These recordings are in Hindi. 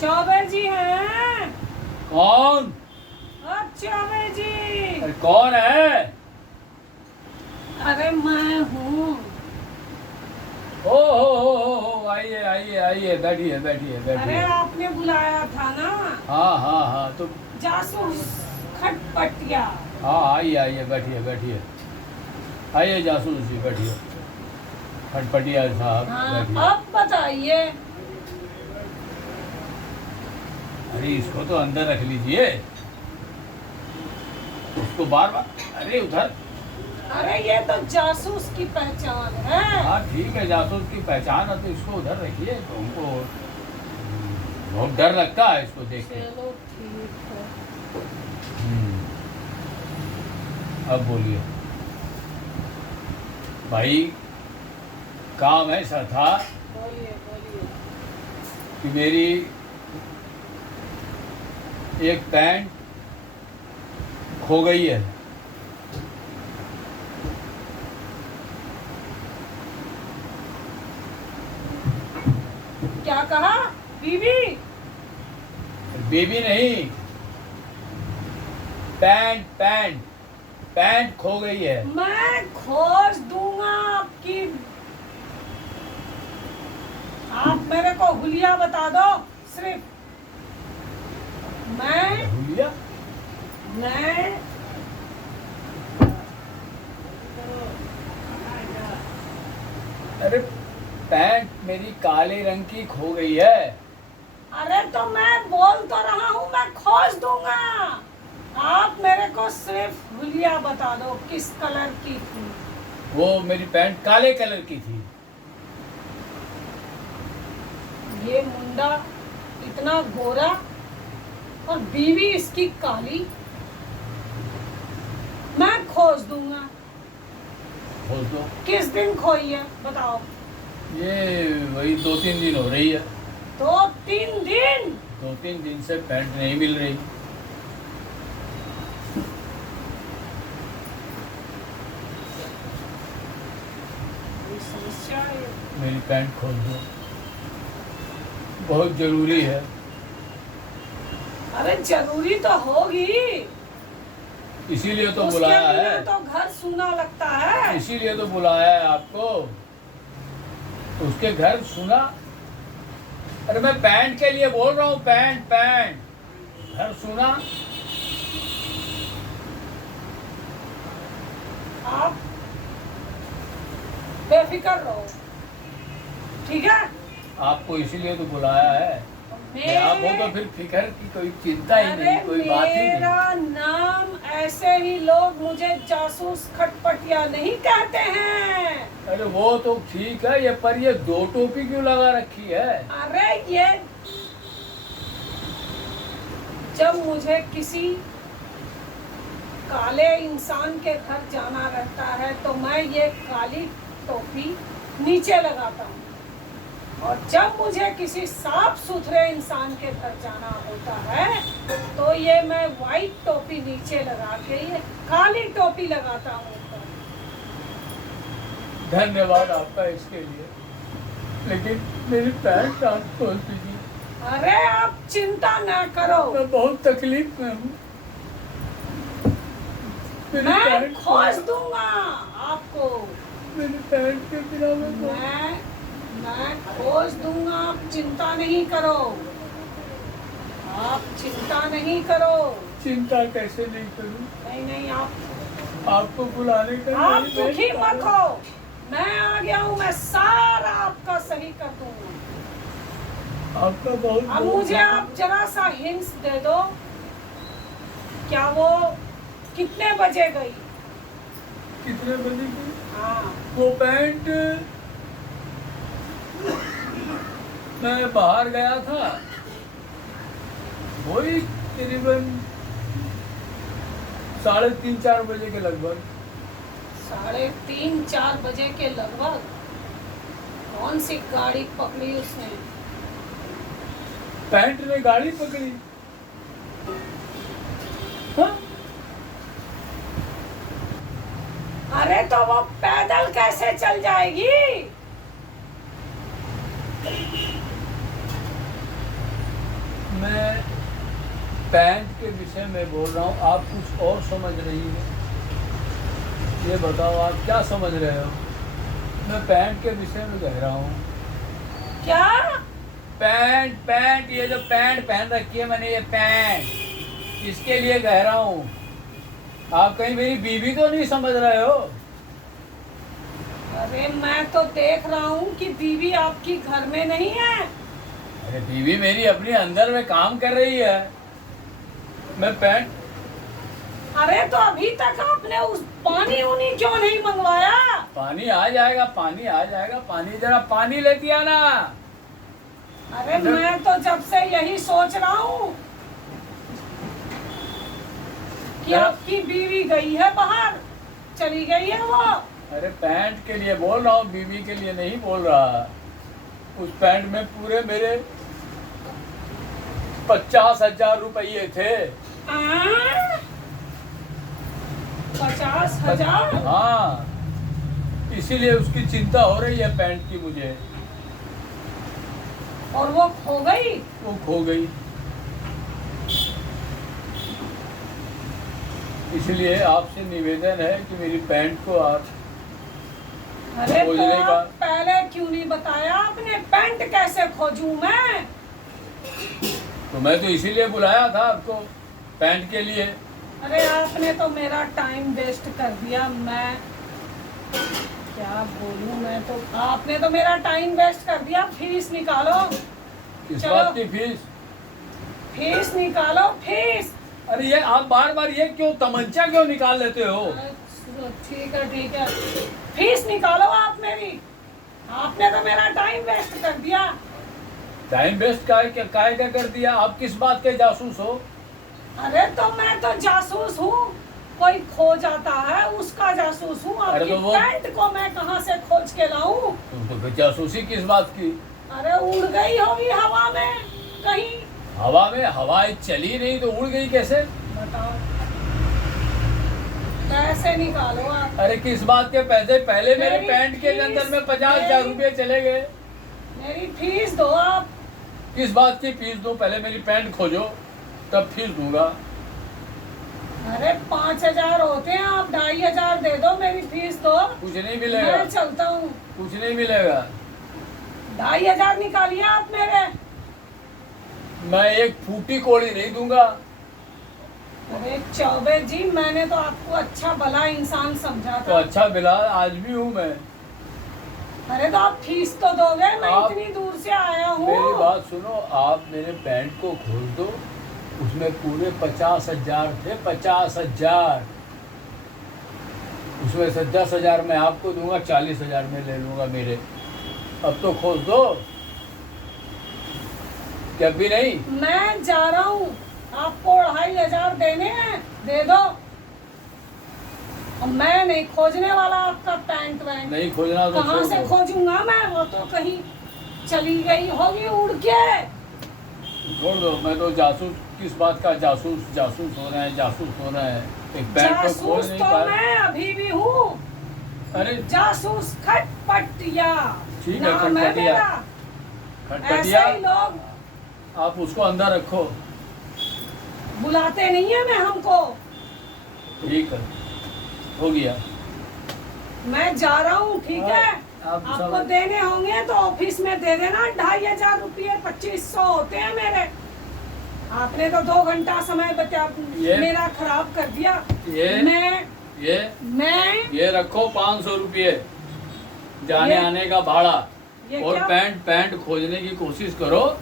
चौबे जी हैं? कौन? चौबे जी। अरे कौन है? अरे मैं हूँ। हो आइए आइए आइए, बैठिए बैठिए अरे बैठिए। आपने बुलाया था ना? हाँ तो जासूस खटपटिया। हाँ आइए आइए, बैठिए बैठिए, आइए जासूस जी बैठिए, खटपटिया साहब हाँ, बैठिए। अब बताइए। अरे इसको तो अंदर रख लीजिए, उसको बार बार, अरे उधर। अरे ये तो जासूस की पहचान है। हाँ ठीक है, जासूस की पहचान है तो इसको उधर रखिए, तो हमको बहुत डर लगता है इसको देख के। चलो ठीक है। अब बोलिए भाई, काम ऐसा था बोलिए बोलिए। कि मेरी एक पैंट खो गई है। क्या कहा? बीवी? बेबी नहीं, पैंट पैंट पैंट खो गई है। मैं खोज दूंगा आपकी। आप मेरे को हुलिया बता दो सिर्फ। भूलिया? मैं अरे पैंट मेरी काले रंग की खो गई है। अरे तो मैं बोल तो रहा हूँ मैं खोज दूंगा। आप मेरे को सिर्फ हुलिया बता दो किस कलर की थी। वो मेरी पैंट काले कलर की थी। ये मुंडा इतना गोरा और बीवी इसकी काली। मैं खोज दूंगा। खोज दो। किस दिन खोई है बताओ? ये वही 2-3 दिन हो रही है। 2-3 दिन? 2-3 दिन से पैंट नहीं मिल रही। ये समस्या है। मेरी पैंट खोज दो, बहुत जरूरी है। अरे जरूरी तो होगी, इसीलिए तो उसके बुलाया बिना है। तो घर सूना लगता है। इसीलिए तो बुलाया है आपको। उसके घर सुना? अरे मैं पैंट के लिए बोल रहा हूँ, पैंट पैंट। घर सुना? आप बेफिक्र रहो, ठीक है? आपको इसीलिए तो बुलाया है। आप हो तो फिर फिक्र की कोई चिंता ही नहीं, कोई बात ही नहीं। मेरा नाम ऐसे ही लोग मुझे जासूस खटपटिया नहीं कहते हैं। अरे वो तो ठीक है, ये पर ये 2 टोपी क्यों लगा रखी है? अरे ये जब मुझे किसी काले इंसान के घर जाना रहता है तो मैं ये काली टोपी नीचे लगाता हूँ, और जब मुझे किसी साफ सुथरे इंसान के घर जाना होता है तो ये मैं वाइट टोपी नीचे लगा के ये काली टोपी लगाता हूँ। धन्यवाद आपका इसके लिए, लेकिन मेरी पैंट आप खोल दीजिए। अरे आप चिंता ना करो, मैं बहुत तकलीफ में हूँ। मैं खोज दूंगा आपको। मेरी पैंट के बिना मैं खोज दूंगा, आप चिंता नहीं करो। आप चिंता नहीं करो। चिंता कैसे नहीं करूँ? नहीं आप आपको बुलाने का आप नहीं, दुखी मैं- मत हो। मैं आ गया हूँ, मैं सारा आपका सही कर दूंगा। आपका बहुत अब मुझे आप जरा सा हिंट्स दे दो, क्या वो कितने बजे गई? कितने बजे की? हाँ, वो पैंट मैं बाहर गया था, वही करीबन 3:30-4 बजे के लगभग। 3:30-4 बजे के लगभग? कौन सी गाड़ी पकड़ी उसने? पैंट ने गाड़ी पकड़ी। हाँ? अरे तो वो पैदल कैसे चल जाएगी? मैं पैंट के विषय में बोल रहा हूँ, आप कुछ और समझ रही हो। ये बताओ आप क्या समझ रहे हो। मैं पैंट के विषय में कह रहा हूँ। क्या? पैंट, ये जो पैंट पहन रखी है मैंने, ये पैंट इसके लिए कह रहा हूँ। आप कहीं मेरी बीवी तो नहीं समझ रहे हो। अरे मैं तो देख रहा हूँ कि बीवी आपकी घर में नहीं है। अरे बीवी मेरी अपनी अंदर में काम कर रही है। मैं पैंट, अरे तो अभी तक आपने उस पानी उनी क्यों नहीं मंगवाया? पानी आ जाएगा, पानी आ जाएगा। पानी, जरा पानी लेती आना। अरे मैं तो जब से यही सोच रहा हूँ कि आपकी बीवी गई है बाहर, चली गई है वो। अरे पैंट के लिए बोल रहा हूँ, बीवी के लिए नहीं बोल रहा। उस पैंट में पूरे मेरे 50,000 रुपये थे। 50,000? हाँ, इसीलिए उसकी चिंता हो रही है पैंट की मुझे। और वो खो गई? वो खो गई। इसलिए आपसे निवेदन है कि मेरी पैंट को आप अरे तो खोजने का। आप पहले क्यों नहीं बताया आपने? पैंट कैसे खोजूं मैं? तो मैं तो इसीलिए बुलाया था आपको, पैंट के लिए। अरे आपने तो मेरा टाइम वेस्ट कर दिया। मैं क्या बोलूं, मैं तो, आपने तो मेरा टाइम वेस्ट कर दिया। फीस निकालो। किस चलो। बात की फीस? फीस निकालो, फीस। अरे ये आप बार बार ये क्यों तमंचा क्यों निकाल लेते हो? ठीक है, ठीक है, फीस निकालो आप मेरी। आपने तो मेरा टाइम वेस्ट कर दिया। टाइम वेस्ट काय क्या कर दिया? आप किस बात के जासूस हो? अरे तो मैं तो जासूस हूँ। कोई खो जाता है उसका जासूस हूँ। अरे आपकी तो वो- पैंट को मैं कहाँ से खोज के लाऊं? तुम तो फिर जासूसी किस बात की? अरे उड़ गई होगी हवा में कहीं। हवा में? हवाएं चली नहीं तो उड़ गई कैसे? बताओ, पैसे निकालो आप। अरे किस बात के पैसे? पहले मेरे मेरी पैंट के फीस- अंदर में 50,000 रुपये चले गए। मेरी फीस दो आप। किस बात की फीस दो? पहले मेरी पैंट खोजो, तब फीस दूंगा। अरे 5,000 होते हैं, आप 2,500 दे दो, मेरी फीस दो। कुछ नहीं मिलेगा, मैं चलता हूँ। कुछ नहीं मिलेगा। 2,500 निकालिए आप मेरे। मैं एक फूटी कोड़ी नहीं दूंगा। अरे चौबे जी, मैंने तो आपको अच्छा भला इंसान समझा तो था। अच्छा बिला आज भी हूँ मैं। अरे तो आप फीस तो दोगे? मैं आप- इतनी दूर से आया हूँ। मेरी बात सुनो, आप मेरे पैंट को खोल दो। उसमें पूरे 50,000 थे, 50,000। उसमें से 10,000 मैं आपको दूंगा, 40,000 में ले लूंगा मेरे। अब तो खोल दो। क्या भी नहीं? मैं जा रहा हूँ, आपको 2,500 देने हैं, दे दो। और मैं नहीं खोजने वाला आपका पैंट वैंट। नहीं खोजना तो कहाँ छोड़ से दो। खोजूंगा मैं? वो तो कहीं चली गई होगी उड़ के। छोड़ दो। मैं तो जासूस, किस बात का जासूस? जासूस हो रहे हैं, जासूस हो रहे हैं। एक पैंट को खोल जासूस नहीं तो पाया। मैं अभी भी हूँ। अरे जासूस खटपटिया ठीक है, नाम है खटपटिया। मेरा। खटखटिया, ऐसे ही लोग आप उसको अंदर रखो। बुलाते नहीं है मैं हमको। ठीक है, हो गया। मैं जा रहा हूँ, ठीक है। आप आपको सब- देने होंगे तो ऑफिस में दे देना। 2,500 रुपये 2,500 होते हैं मेरे। आपने तो 2 घंटा समय बचा ये- मेरा खराब कर दिया। ये- मैं ये रखो 500 रुपये जाने ये- आने का भाड़ा। ये और क्या? पैंट खोजने की कोशिश करो,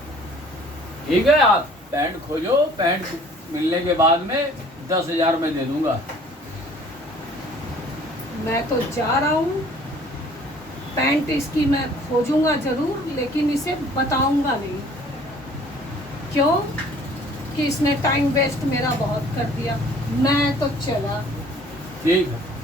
ठीक है। आप पैंट खोजो, पैंट मिलने के बाद में 10,000 में दे दूंगा। मैं तो जा रहा हूँ। पैंट इसकी मैं खोजूंगा जरूर, लेकिन इसे बताऊंगा नहीं। क्यों? कि इसने टाइम वेस्ट मेरा बहुत कर दिया। मैं तो चला। ठीक है।